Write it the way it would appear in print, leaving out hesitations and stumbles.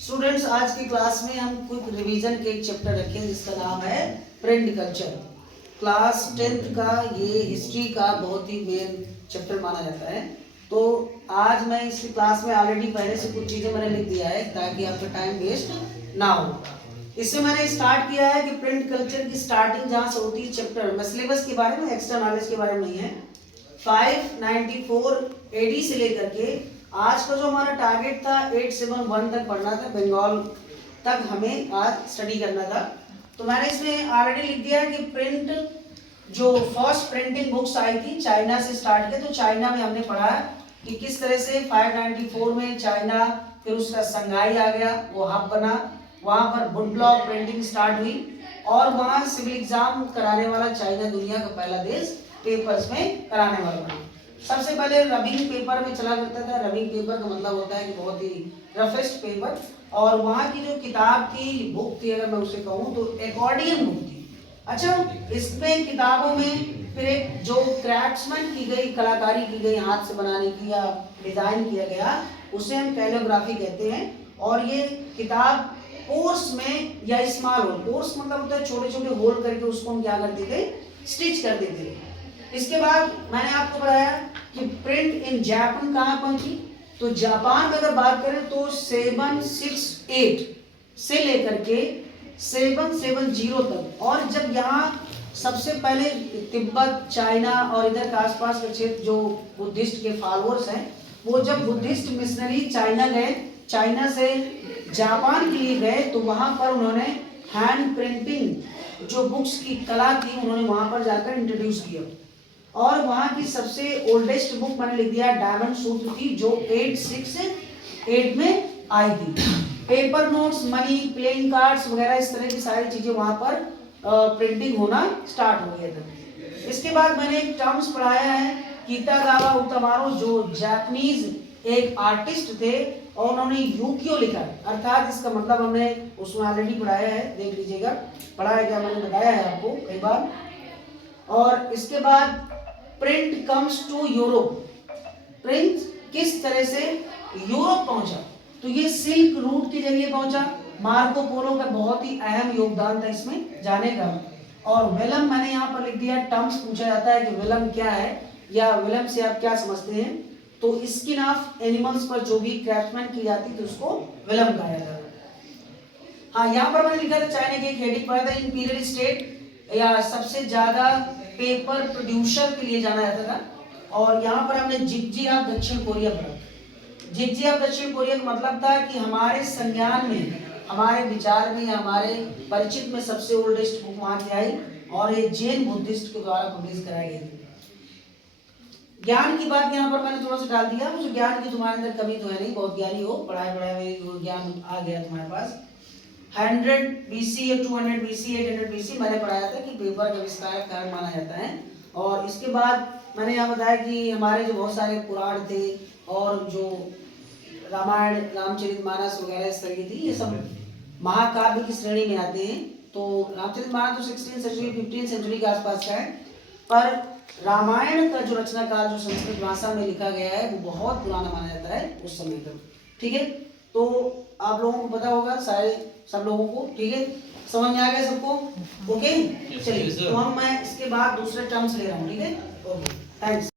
Students, आज की class में हम कुछ रिवीजन के एक चैप्टर रखें जिसका नाम है प्रिंट कल्चर। क्लास 10th का ये हिस्ट्री का बहुत ही मेन चैप्टर माना जाता है। तो आज मैं इस क्लास में ऑलरेडी पहले से कुछ चीज़ें मैंने लिख दिया है ताकि आपका टाइम वेस्ट ना हो। इसमें मैंने स्टार्ट किया है कि प्रिंट कल्चर की स्टार्टिंग जहाँ से होती है चैप्टर में सिलेबस के बारे में, एक्स्ट्रा नॉलेज के बारे में नहीं है। 594 AD से लेकर के आज का जो हमारा टारगेट था 871 तक पढ़ना था, बंगाल तक हमें आज स्टडी करना था। तो मैंने इसमें ऑलरेडी लिख दिया कि प्रिंट जो फर्स्ट प्रिंटिंग बुक्स आई थी चाइना से स्टार्ट किया। तो चाइना में हमने पढ़ा कि किस तरह से 594 में चाइना, फिर उसका संघाई आ गया, वो हब बना, वहाँ पर वुड ब्लॉक प्रिंटिंग स्टार्ट हुई और वहाँ सिविल एग्जाम कराने वाला चाइना दुनिया का पहला देश पेपर्स में कराने वाला बना। सबसे पहले रबिंग पेपर में चला करता था। रबिंग पेपर का मतलब होता है कि बहुत ही रफेस्ट पेपर। और वहाँ की जो किताब थी, बुक थी, अगर मैं उसे कहूँ तो एकॉर्डियन बुक थी। अच्छा, इसमें किताबों में फिर एक जो क्राफ्ट्समैन की गई, कलाकारी की गई, हाथ से बनाने की या डिजाइन किया गया, उसे हम कैलिग्राफी कहते हैं। और ये किताब कोर्स में या स्मॉल होल, कोर्स मतलब होता है छोटे छोटे होल करके उसको हम क्या करते थे, स्टिच कर देते थे। इसके बाद मैंने आपको बताया कि प्रिंट इन जापान कहाँ पहुंची। तो जापान में अगर बात करें तो 768 से लेकर के 770 तक। और जब यहाँ सबसे पहले तिब्बत, चाइना और इधर के आसपास के क्षेत्र जो बुद्धिस्ट के फॉलोअर्स हैं, वो जब बुद्धिस्ट मिशनरी चाइना गए, चाइना से जापान के लिए गए, तो वहाँ पर उन्होंने हैंड प्रिंटिंग जो बुक्स की कला थी उन्होंने वहाँ पर जाकर इंट्रोड्यूस किया। और वहाँ की सबसे ओल्डेस्ट बुक मैंने लिख दिया डायमंड सूत्र थी, जो 868 में आई थी। Paper notes, money, playing cards वगैरह इस तरह की सारी चीजें वहाँ पर प्रिंटिंग होना स्टार्ट हो गया था। इसके बाद मैंने एक टर्म्स पढ़ाया है, कितागावा उतामारो, जो जापानीज एक आर्टिस्ट थे और उन्होंने यूकियो लिखा, अर्थात इसका मतलब हमने उसमें ऑलरेडी पढ़ाया है, देख लीजिएगा, पढ़ाया गया, मैंने बताया है आपको कई बार। और इसके बाद print comes to Europe, print किस तरह से यूरोप पहुंचा, तो ये सिल्क रूट के जरिए पहुंचा। मार्को पोलो का बहुत ही अहम योगदान था इसमें जाने का। और वेलम मैंने यहाँ पर लिख दिया, टर्म्स पूछा जाता है कि वेलम क्या है या वेलम से आप क्या समझते हैं। तो स्किन ऑफ एनिमल्स पर जो भी क्राफ्टमैन की जाती थी उसको वेलम कहा जाता था। हाँ, यहाँ पर मैंने लिखा था चाइना की एक हेडिंग पढ़ा था, इंपीरियल स्टेट या सबसे ज्यादा पेपर प्रोड्यूसर के लिए जाना जाता था। और यहाँ पर हमने जिग्जी ऑफ दक्षिण कोरिया पढ़ा। जिग्जी ऑफ दक्षिण कोरिया का मतलब था कि हमारे संज्ञान में, हमारे विचार में, हमारे परिचित में सबसे ओल्डेस्ट बुक वहाँ की आई और ये जैन बुद्धिस्ट के द्वारा पब्लिश कराई गई थी। ज्ञान की बात यहाँ पर मैंने थोड़ा सा डाल दिया, मुझे ज्ञान की तुम्हारे अंदर कमी तो है नहीं, बहुत ज्ञानी हो, पढ़ाए में ज्ञान आ गया तुम्हारे पास। 100 BC या 200 BC, 800 BC मैंने पढ़ाया था कि पेपर का आविष्कार कारण माना जाता है। और इसके बाद मैंने यहाँ बताया कि हमारे जो बहुत सारे पुराण थे और जो रामायण, रामचरितमानस वगैरह इस तरह की थी, ये सब महाकाव्य की श्रेणी में आते हैं। तो रामचरितमानस तो 16th सेंचुरी 15th सेंचुरी के आसपास का है, पर रामायण का जो रचना काल जो संस्कृत भाषा में लिखा गया है वो बहुत पुराना माना जाता है उस समय का। ठीक है, तो आप लोगों को पता होगा, सारे सब लोगों को, ठीक है, समझ में आ गया सबको? ओके, चलिए, तो हम मैं इसके बाद दूसरे टर्म्स ले रहा हूँ, ठीक है, ओके, थैंक्स।